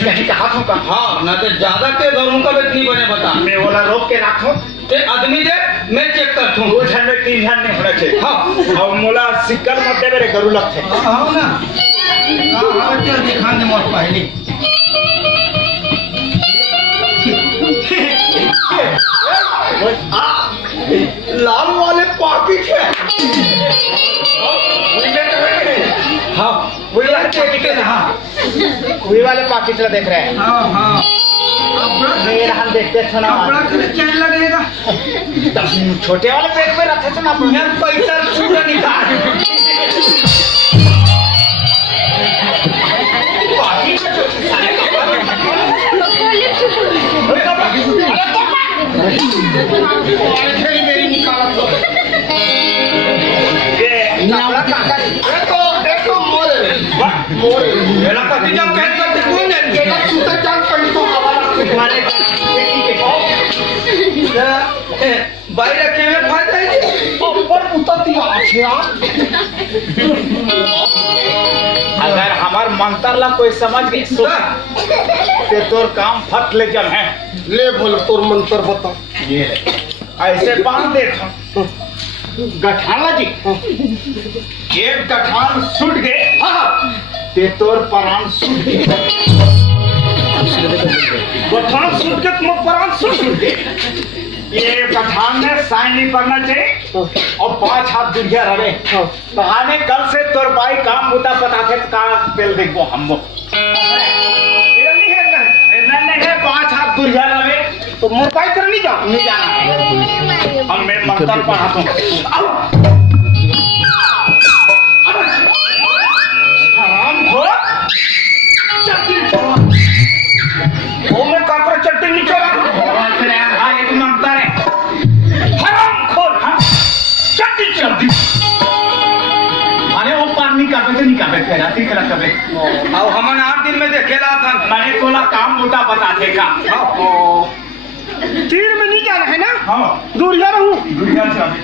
कहीं का हाथों का। हाँ ना तो ज्यादा तेज और का नहीं बने बता। मैं वाला रोक के रखो ते आदमी दे मैं चेक करता हूँ। 2 झन में 3 झन नहीं होना चाहिए। हाँ और मोला सिक्कल मत दे मेरे गरु लगते। हाँ ना हाँ चल दिखा दे मोर पहले। लाल वाले पाकिट है। हाँ वही वाले पाकिट है। हाँ वही वाले पाकिट ला देख रहे हैं। हाँ हाँ मेरा हम देखते थे ना। कपड़ा के चैन लगेगा। छोटे वाले पेट में रखे थे ना। यार पैसा पूरा निकाल। पाकिट में जो सारे मेरी निकाला तो ये कपड़ा काका देखो मोर मेरा पति जब कह करते कौन है ये सूता जान पड़ी तो हमारा तुम्हारे भाई रखे में फायदा है ऊपर उतर दिया आखिरा। अगर हमार मंत्र ला कोई समझ गए ते तोर काम फट ले जब है। ले बोल तोर मंत्र बता। ये ऐसे बांध देता गठाला जी। एक गठान सुट गए ते तोर प्राण सुट गए। गठान सुट के तुम प्राण सुट गए। ये गठान में साइन नहीं करना चाहिए और 5 हाथ दुनिया रहे। तो आने कल से तोर भाई काम होता पता थे का पेल देखो हम वो नहीं है 5 हाथ दुनिया रहे तो मोर भाई कर नहीं जाओ नहीं जाना। हम मैं मंत्र पढ़ाता हूँ। वो मैं काकर चट्टी नहीं चला। हाँ एक मंत्र है हराम खोल। हाँ चट्टी चलती अरे वो पानी का पे नहीं काबे फेरा थी कला कबे और हमन 8 दिन में देखेला था मैंने तोला काम होता बता देगा। तीर में नहीं जाना है ना। हाँ दूर जा रहूं। दुनिया चले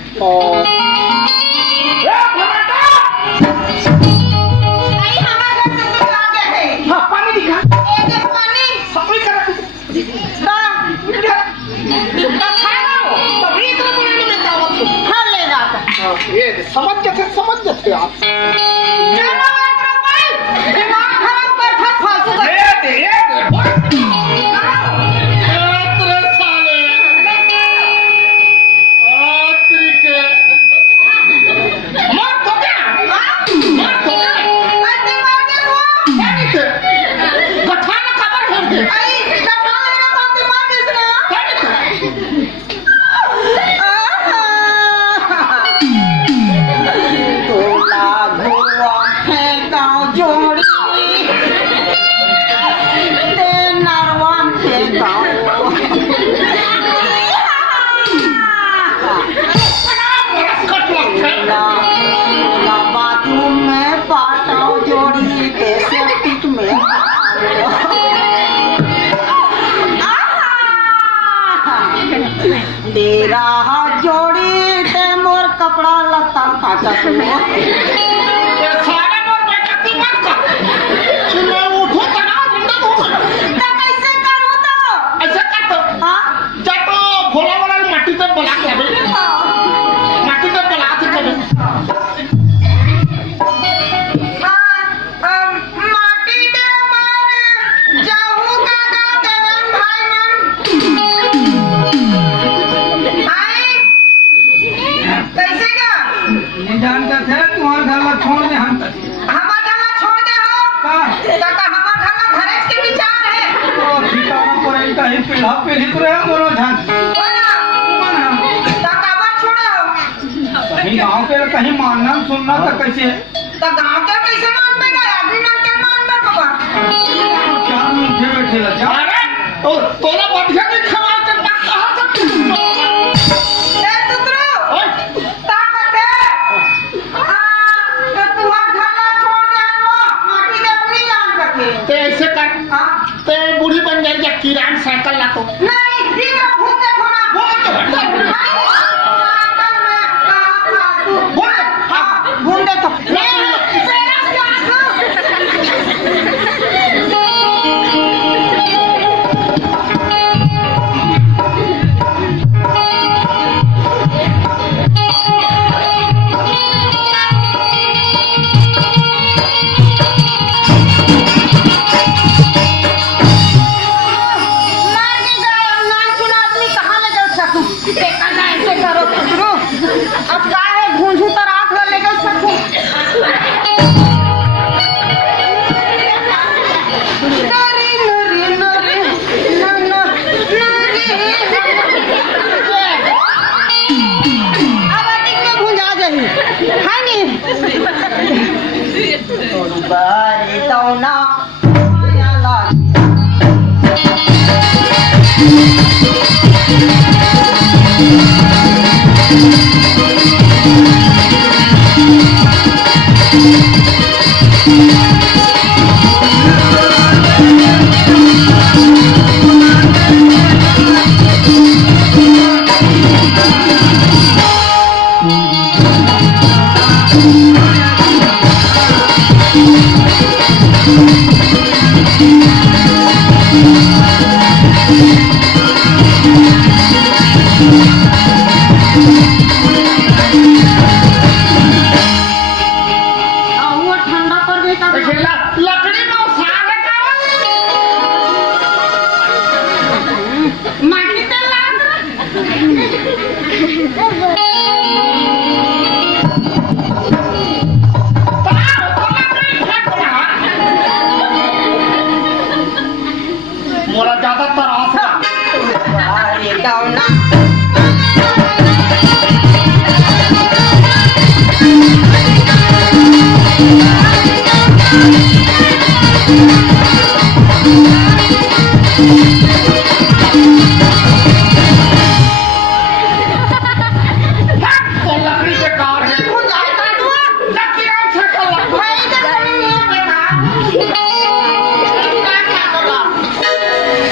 हाँ पानी दिखा। ये समझ जाते आप। तेरा हाथ जोड़ी ते मोर कपड़ा लता काटा सुनो। सारे मोर बेइज्जती मत कर। मैं उठो तना जिंदा तो कैसे करूँ तो? ऐसे कर तो। हाँ जा तो भोला वाला मट्टी से बुला के आवे। मट्टी से बुला के चले। माटी दे मार जाहू काका देवन भाई कैसे का नहीं जानता थे तुम्हारे घर में छोड़ दे हम तक हमारा घर छोड़ दे हो काका हमारा घर घरेज के विचार है तो ठिकाना पर कहीं पीढ़ा पीढ़ी तो रहे दोनों जान काका बात छोड़े हो कहीं गाँव के कहीं मानना सुनना तो कैसे तो गांव के कैसे मान पे गया आदमी मान के मान पे बाबा क्या मुझे बैठे जा अरे तो तोला बढ़िया नहीं खवा के बात कहा सकती। ए दुतरो ताकत है तो तुम्हारा घर छोड़ दे वो माटी दे अपनी जान रखे ते ऐसे कर। ते बूढ़ी बन जाएगी किरान साइकिल ला तो। नहीं ठीक भूत देखो ना भूत देखो बारी तौना याला लकड़ी में उसार का माटी ते लाग मोरा ज्यादातर आशा बारी तौना तो लकड़ी बेकार है हो जाता तू लकड़ियां से कर भाई तो नहीं बेटा क्या क्या करा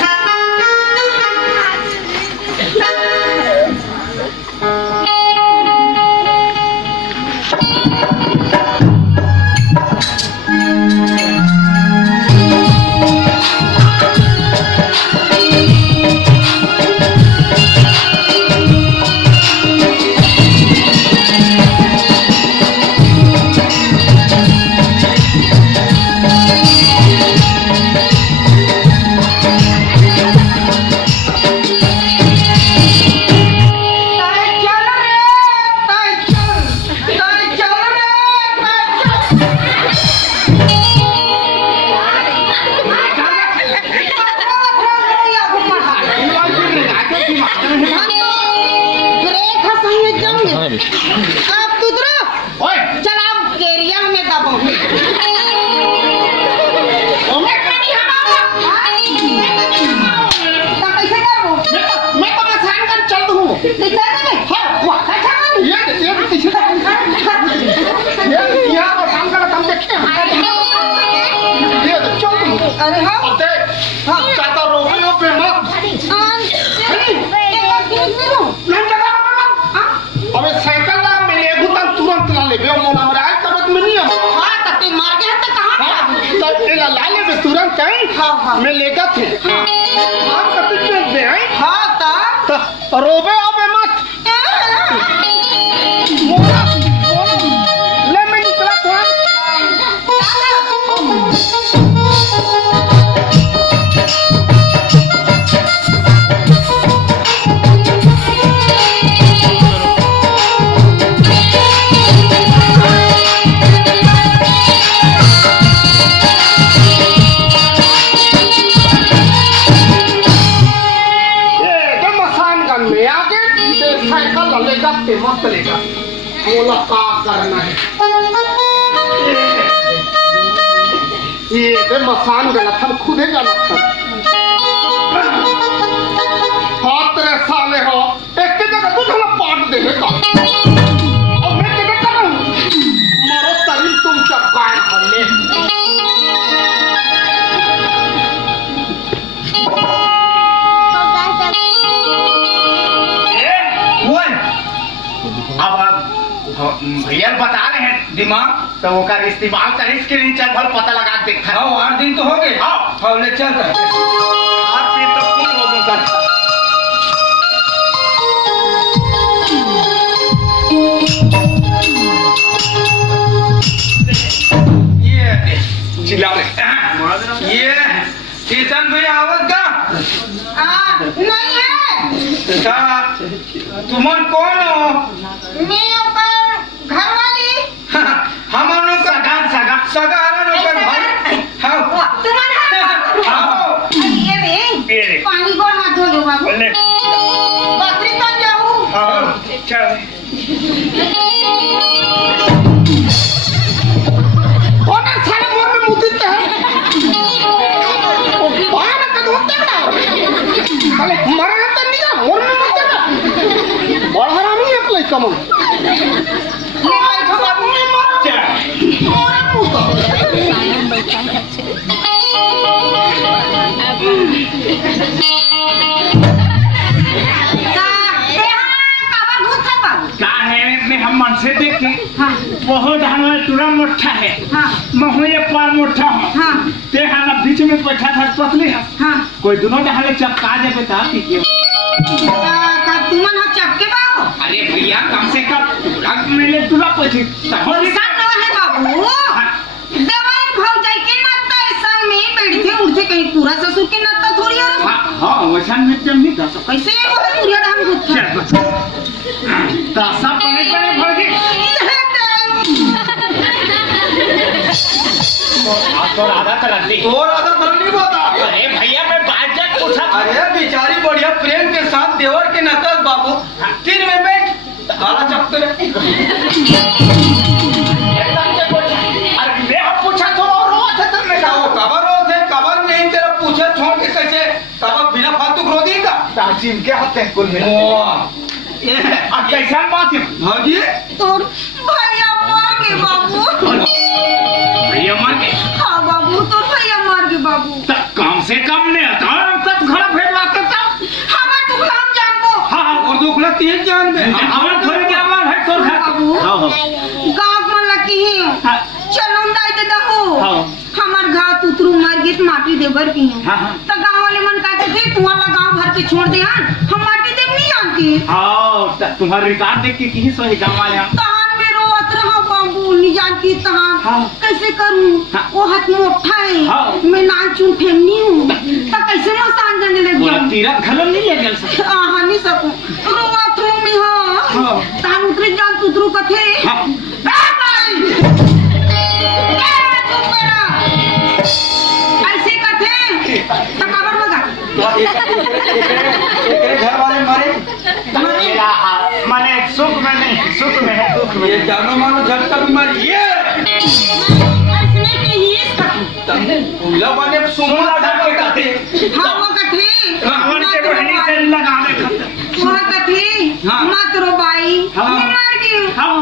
अब तुदरो ओए चल आप एरिया में दबो ओमे नहीं हमारा तो कैसे करो मैं तो मसान कर चल दूं दिखा दे में हां वाह अच्छा ये पीछे ये यहां पर काम कर तुम देखिए ये चल दूं अरे हाँ अते हां चाहता रोबे हो पे मत नहीं जगह अबे साइकिल ला मिले गुतन तुरंत ला ले बे मोना मरा आज तबत में नहीं हम हाँ तते मार के हत्ते कहाँ हां तब एला ला ले बे तुरंत कहीं हाँ। मैं लेगा थे हां कति के दे हैं हाँ ता तो रोबे अबे मत मोना ले मैं निकला था में आके साइकिल लेगा ते मत लेगा बोला का करना है ये बे मसान गलत हम खुदे गलत था हाथ रे साले हो एक के जगह तू थोड़ा पाट दे का और मैं क्या करूं मारो तरी तुम चपकाए हमने भैया बता रहे हैं दिमाग तो वो का इस्तेमाल कर इसके लिए चल भल पता लगा देखा हाँ 8 दिन तो हो गए हाँ हाँ ले चलता आप ये तो कौन लोगों का ये चिल्ला रहे ये किशन भैया आवत का नहीं है ता तुमन कौन हो मैं ऊपर घर वाली हमन का सगा सगा सगारा नौकर भाई हाँ तुम्हारा हाँ ये रे ये रे। पानी को हाथ धो लो बाबू बोले बकरी तो जाऊं हाँ चल हम ले बैठो बाबू मोरा मुको क्या है मैं हम मन से देखे हाँ बहुत हमारा टूरा मोटा है हाँ महू ये पार मोटा हूँ हाँ ते हाना बीच में बैठा था पतली है हाँ कोई दोनों डहाले चपका जाबे ता की के का तुमन हा चपके बाहो अरे भैया कम से कम रंग मेले तुला पछी होली ऐसा न है बाबू दवाई भाव जाई के नाता ऐसा में बैठे उठे कहीं पूरा ससुर के नाता थोड़ी और हां वैसा में जम नहीं दस कैसे वो पूरा डाम गुथ तासा पने पने भौजी तो आधा तलती और आधा तरनी बता अरे भैया मैं बात पूछा अरे बेचारी बढ़िया प्रेम के साथ देवर के नकल बाबू 3 में बैठ काला चपते अरे मैं पूछा तो और रोते तुमने वो कबर हो थे कबर नहीं तेरा पूछे छोड़ के कैसे कबर बिना फालतू रो देगा ताजीम के हाथे कुल में ये अब कैसा बात है भौजी तोर भैया मर गए बाबू भैया मर गए हाँ बाबू तोर भैया मर गए बाबू तब कम से कम ने तब घर भेजवा के तब हमार दुख हम जानबो हाँ और दुखला 3 जान में हमारे थोड़ी क्या मार है तोर घर बाबू हाँ हाँ गांव में लकी है हाँ। चलो दाई दे दहो हाँ। हमार घात उतरू मर गए तो माटी देवर की है हाँ, हाँ। तो गांव वाले मन कहते थे तुम्हारा गांव भर के छोड़ दे हम माटी देव नहीं जानती हाँ तुम्हारे रिकॉर्ड देख के किसी सही गाँव वाले हम तहान में रोत रहा बाबू नहीं जानती तहान हाँ। कैसे करूं हाँ। वो हाथ मोटा है हाँ। मैं नाचूं फेमनी हूँ तो कैसे मसान जाने लग बोला जाऊं तीरथ घलम नहीं है जल सकता आहा नहीं सकूं रोत रू में हाँ हाँ। तहान उतरे जान तुतरू कथे हाँ। ऐसे कथे तो खबर मगा एक घर वाले मरे मेरा माने सुख में नहीं सुख में है दुख में ये जानो मानो झटका बीमारी ये ऐसने के ही कथे उला वाले सुमला डाल के कहते हाँ वो कथे रावण के बहनी से लगा दे खत्म वो कथे हाँ। मत रो बाई हाँ। ये मर गई हाँ।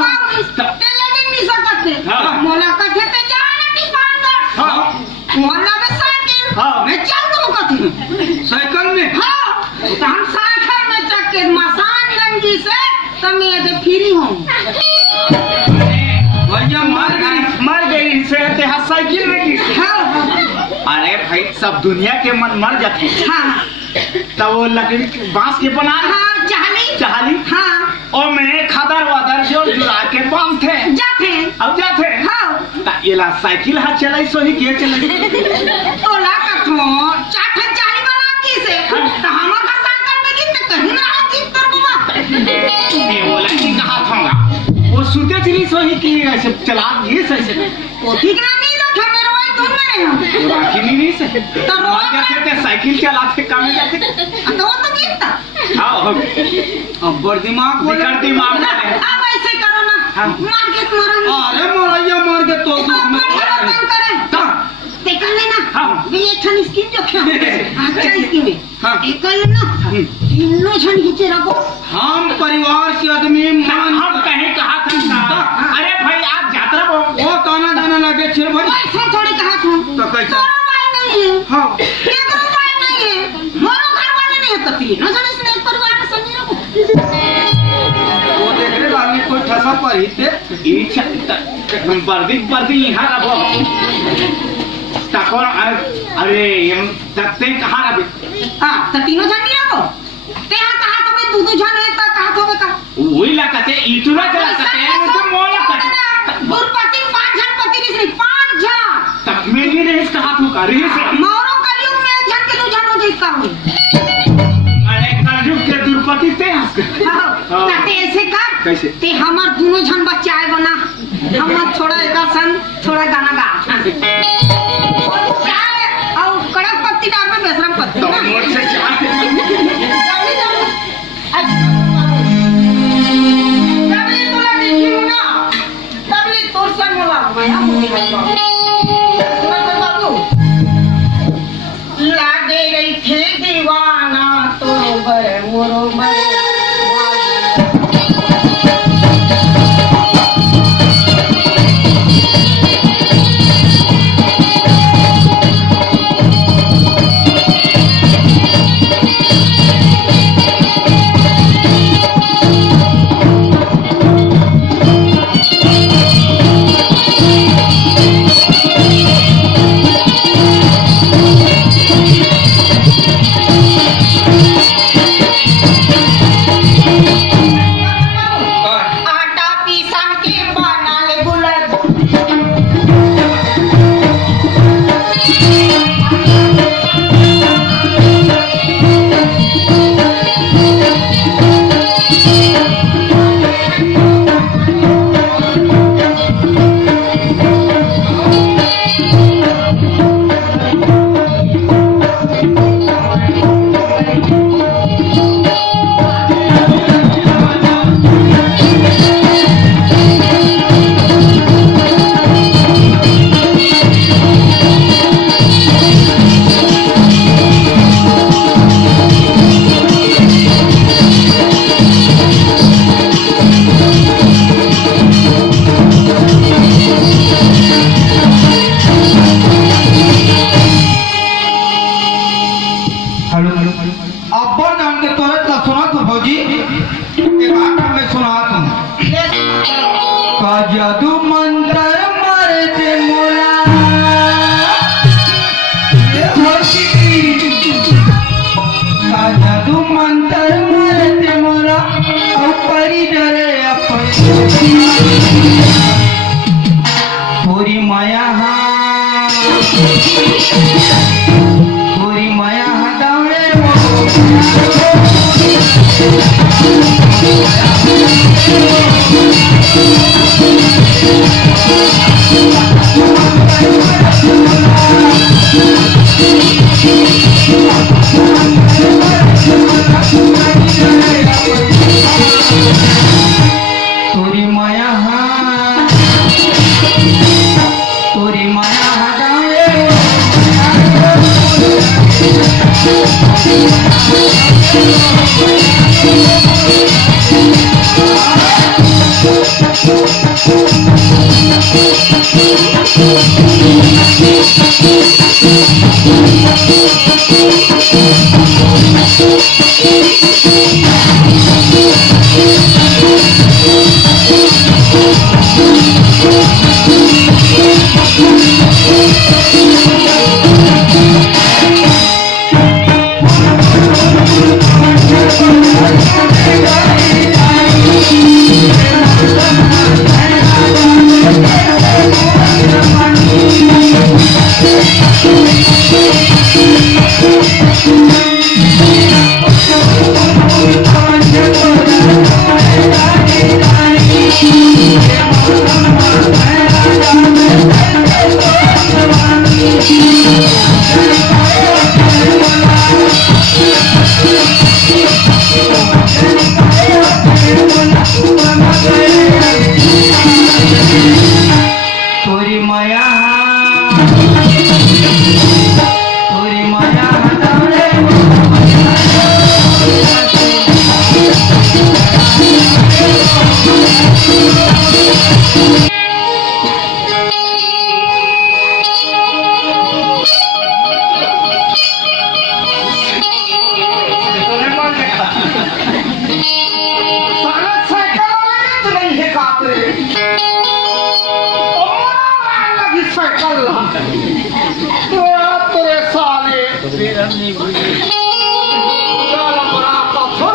ते लगे नहीं सकते हाँ। मोला कथे ते जाना टिपान हाँ मोला में साइकिल हाँ। मैं चल दूं कथे साइकिल में हाँ तो हम साइकिल में चक के मसान गंजी से तो मैं ये फ्री हूँ भैया मर गई से ते साइकिल में की हाँ हाँ अरे भाई सब दुनिया के मन मर जाते हैं हाँ तो वो लकड़ी बांस के बना हाँ चाली चाली हाँ और मैं खादर वादर जोड़ जुड़ा के बांधते जाते अब जाते हाँ ता येला साइकिल हाथ चलाई सो ही के चलाई तोला कथो चाठ चाली बनाती से तो हम का साइकिल में कितने कहीं ना हाथी कर बुआ ये बोला कि कहा था वो सुते चली सो ही की ऐसे चला ये ऐसे वो ठीक ना नहीं रखे मेरे भाई तुम मेरे हम राखी नहीं से तो रोज जैसे ते साइकिल चलाते काम जाते तो वो तो कितना हाँ अब बड़ दिमाग बोले बिगड़ दिमाग में अब ऐसे करो ना हाँ। मार के तुम्हारा अरे मरैया मर के तो दुख में काम करे देखा लेना हाँ। ये एक ठन स्कीम जो क्या अच्छा स्कीम है हाँ। देखा लेना तीनों जन खींचे रखो हम परिवार के आदमी मान हम कहीं कहा था अरे भाई आप यात्रा वो ताना जाना लगे छिर भाई ऐसा थोड़ी कहा था तो कैसा तोरा भाई नहीं है हाँ ये करो भाई नहीं है मोरो घर वाले नहीं है तो तीनों जन इसने एक परिवार में समझ रखो वो देख रहे आदमी कोई ठसा पर ही थे ये बर्दी यहाँ रहो तकोर अरे ये तकते कहाँ रहे हां तो तीनों जन नहीं रखो ते हां कहा तो मैं दो जन है तो कहा तो मैं का वही लगते इतना चला सकते तो मोला कर गुरपति 5 जन पति नहीं 5 जन तब में भी नहीं कहा तू कर रही है मोरो कलयुग में एक जन के दो जन हो जाए का हुई अरे कलयुग के दुर्पति ते हंस हां ते ऐसे कर कैसे? ते हमर दोनों जन बच्चाए बना हम थोड़ा एका सन थोड़ा गाना गा और चाय और कड़क पत्ती डाल में बेसरम पत्ती तो ना मोर से चाहते जल्दी जल्दी तबली तोला देखी मुना तबली तोर संग मोला माया मुनी है बाबू लागे रही थे दीवाना तो बर मोरो मरे थोरी माया हातावळे थोरी माया थोरी माया हातावळे थोरी माया थोरी माया हातावळे साला सायकल वाले तुला हे कापरे लगी सायकल ला तेरे साले चल बड़ा कथो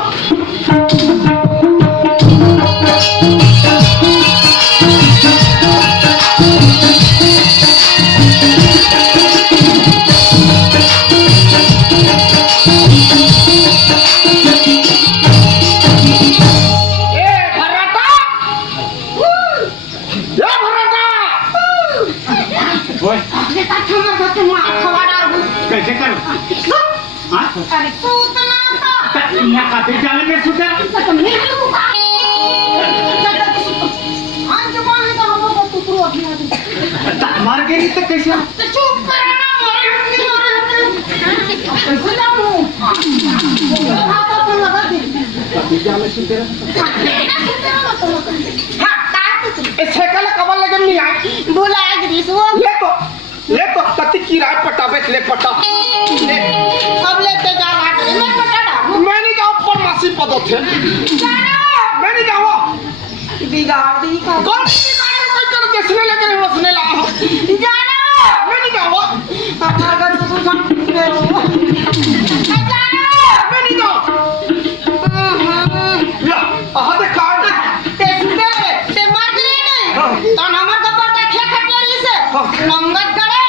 ए भराटा या भराटा बोल आपले काय ठेवणार होते मग खवाडावर बसून. कैसे करू हाँ अरे सूत ना आता. यहाँ खाते जाने में सुधर आता मी हलवू का? चला की सूत. आमच्या बाळाला तर हवं का कुत्रू आपल्या आधी. मार गई तो कैसे तर चूप करा ना, मारे हत्ती, मारे हत्ती. कैसे जाऊ? हातात पण लगा दे. हा, काय तुझं? ए सायकल कबर लगे नहीं आई बोला है ग्रीस वो. ले तो कति किराए पटा ले पटा ले कब लेते जा रहा है? मैं बता डालूं. मैं नहीं जाऊँ पर मासी पदो थे जाना. मैं नहीं जाऊँ बिगाड़ दी का. कौन सी गाड़ी में कोई कर देखने लेकर हंसने ला हो जाना. मैं नहीं जाऊँ हमारा घर तो कुछ हम में हो. जाना. मैं नहीं जाऊँ या आहा दे कार्ड ते सुनते ते मार दिए नहीं. तो हमार का पता क्या खटरी से. नंबर करे.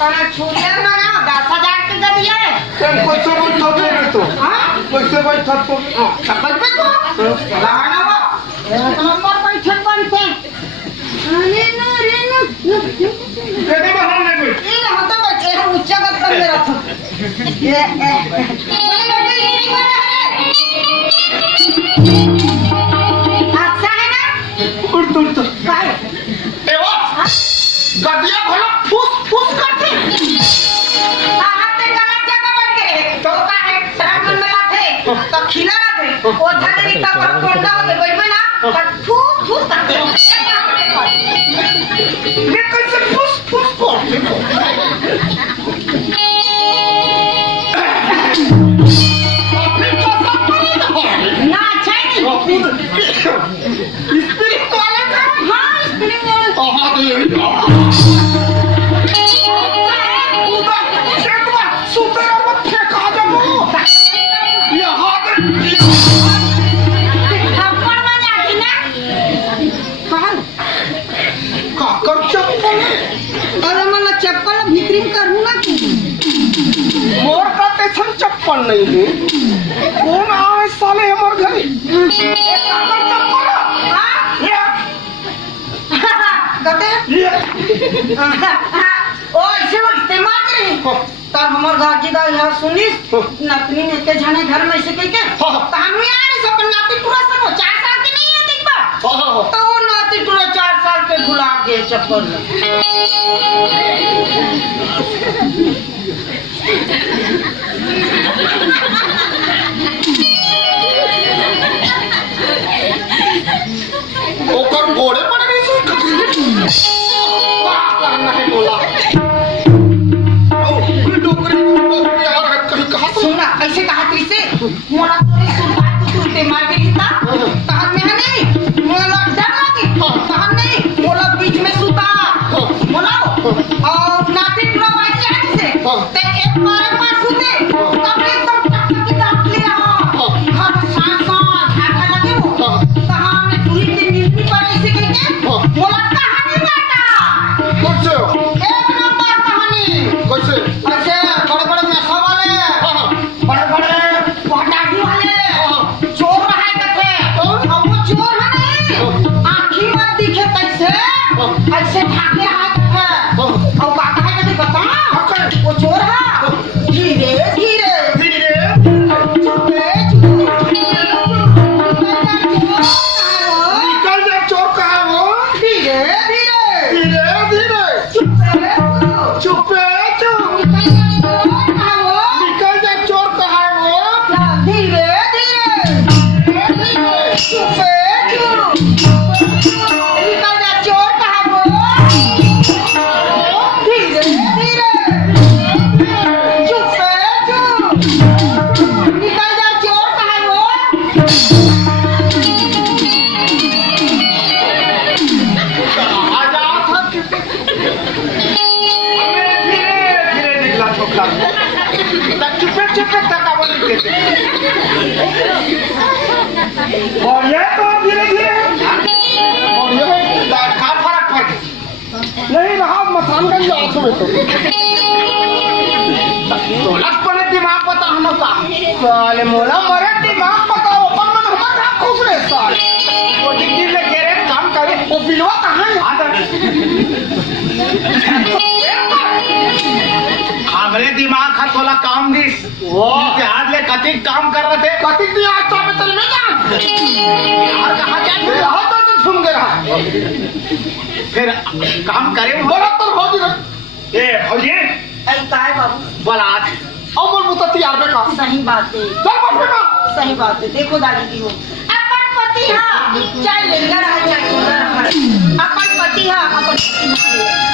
तने छूटे मना 10,000 के दे दिए. पैसे बैठा तो हाँ? पैसे बैठा तो सकल पे को. लगाना वो. एक नंबर पे छन बनते. अरे न कहते बाहर नहीं कोई ये होता बच्चे हम उच्च गत कर रहा था. ये अच्छा है ना. उड़ उड़ काय. एवा गदिया भला फूस फूस करते आते गलत जगह पर गए तो का है शराब में लाते तो खिला थे वो धरे का पर कोंडा होते बैठ में ना पर फूस फूस करते. ये कैसे फूस फूस करते अपने पासा पड़ी ना ना अच्छा ही नहीं. स्पिरिट वाले का हाँ स्प्रिंग रोल. आहा दे एक बार सुतर और फेंका दो यहाँ दे थप्पड़ में जाती ना. कहाँ? काकर चप्पल अरे मला चप्पल भीतर चप्पल नहीं है कौन आए साले हमारे घरे एक काकर चप्पल हाँ? ये कहते ओ ऐसे वो इस्तेमाल करे तब हमर गाजी का यह सुनिस नतनी ने के जाने घर में से के तानु यार सब नाती पूरा सब 4 साल की नहीं है देखबा तो वो नाती पूरा 4 साल के भुला गए चप्पल ओकर घोड़े पर नहीं सो क्या करना है बोला डोकरी और है कहीं कहां से सुना ऐसे कहा से मोला तोरे सुरबात तुरते मार के था तहन में नहीं मोला डर लगी तहन नहीं मोला बीच में सुता बोलाओ और नाती पूरा बाज जाने से ते एक मार सुते तब एकदम टक की दांत ले रहा हर सांस झाका लगे वो तहन दूरी के नींद पर ऐसे कहके मोला कहानी बाटा कैसे एक नंबर कहानी कैसे ऐसे बड़े-बड़े मैसा वाले बड़े-बड़े पटाखी वाले चोर रहा करते अब वो चोर है नहीं आँखी मत दिखे तैसे ऐसे भागे रहा करते अब बात है कि बता वो चोर है धीरे धीरे निकल जा चोर कहाँ है वो धीरे धीरे धीरे धीरे चुपे चुप निकल जा चोर कहाँ है वो धीरे धीरे चुपे निकल जा चोर कहाँ वो धीरे धीरे चुपे निकल जा चोर कहाँ वो आजा था धीरे निकला छोकरा चुपे चुपे तक आवाज देते और ये तो धीरे धीरे और ये का फर्क पड़ नहीं रहा मसानगंज आंसू में तो अपने दिमाग पता हम का साले मोला मरे दिमाग पता ओपन में हम का खुश रहे साले वो डिग्री में गेरे काम करे वो बिलवा कहां है हमरे दिमाग का थोड़ा काम दिस वो इतिहास ले कतिक काम कर रहे थे कतिक नहीं आता में चल में जा यार कहाँ क्या रहा तो सुन के रहा फिर काम करे बोला तो हो जी ए फौजी ऐ काय बाबू बलात अब बोल मुता तैयार में का सही बात है चल बाप रे का सही बात है देखो दादी जी हो अपन पति हां चाहे लेंगर है चाहे गोदर है अपन पति हां अपन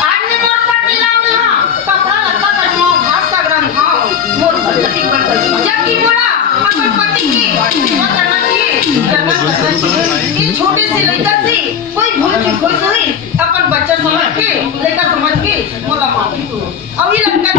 आदमी मोर पति लाने हां कपड़ा लत्ता कटवा भात सगरन हां मोर पति बन जबकि मोरा अपन पति की सेवा करना चाहिए करना चाहिए इस छोटे से लड़का से कोई भूल की खुश हुई अपन बच्चा समझ के लड़का समझ के मोला मार और ये लड़का